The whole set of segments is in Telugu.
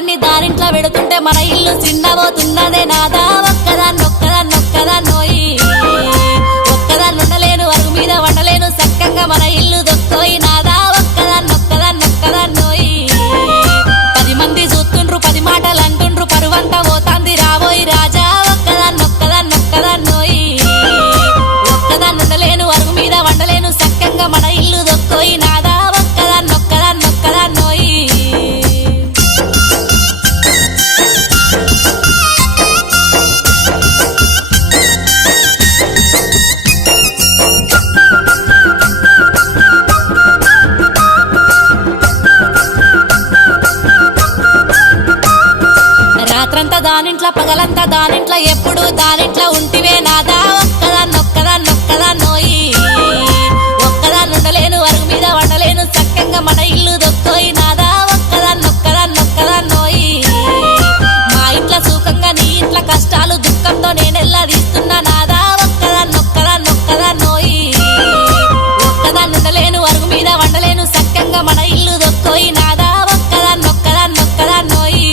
సామాన్లన్నీ దారింట్లో పెడుతుంటే మన ఇల్లు చిన్నబోతున్నదే నాదా ఒక్కదాన్నొక్కదాన్నొక్కదాన్నోయి ఒక్కదాన్నుండలేను అరుగు మీద వండలేను సక్కంగా మన ఇల్లు దొక్కోయి నాదా ఒక్కదాన్నొక్కదాన్నొక్కదాన్నోయి 10 మంది చూస్తుండ్రు 10 మాటలు అంటుండ్రు పరువంతా పోతాంది రాబోయి రాజా ఒక్కదాన్నొక్కదాన్నొక్కదాన్నోయి ఒక్కదాన్నుండలేను అరుగు మీద వండలేను సక్కంగా మన ఇల్లు దొక్కోయి నాదా ఒక్కదాన్నొక్కదాన్నొక్కదాన్నోయి రాత్రంతా దానింట్లో పగలంతా దానింట్లో ఎప్పుడు దానింట్లో ఉంటివే నాదా ఒక్కదాన్నొక్కదాన్నొక్కదాన్నోయి ఒక్కదాన్నుండలేను అరుగు మీద వండలేను చక్కంగా మన ఇల్లు దొక్కోయి నాదా ఒక్కదాన్నొక్కదాన్నొక్కదాన్నోయి మా ఇంట్లో సుఖంగా నీ ఇంట్లో కష్టాలు దుఃఖంతో నేనెల్లా తీస్తున్నా నాదా ఒక్కదాన్నొక్కదాన్నొక్కదాన్నోయి ఒక్కదాన్నుండలేను అరుగు మీద వండలేను చక్కంగా మన ఇల్లు దొక్కోయి నాదా ఒక్కదాన్నొక్కదాన్నొక్కదాన్నోయి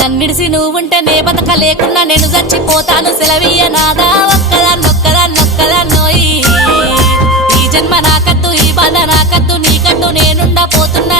నన్నిడిసి నువ్వుంటే నే బతక లేకున్నా నేను చచ్చిపోతాను సెలవీయ నాదా ఒక్కదాన్నొక్కదాన్నొక్కదాన్నోయి ఈ జన్మ నాకద్దు ఈ బాధ నాకద్దు నీకద్దు నేనుండా పోతున్నా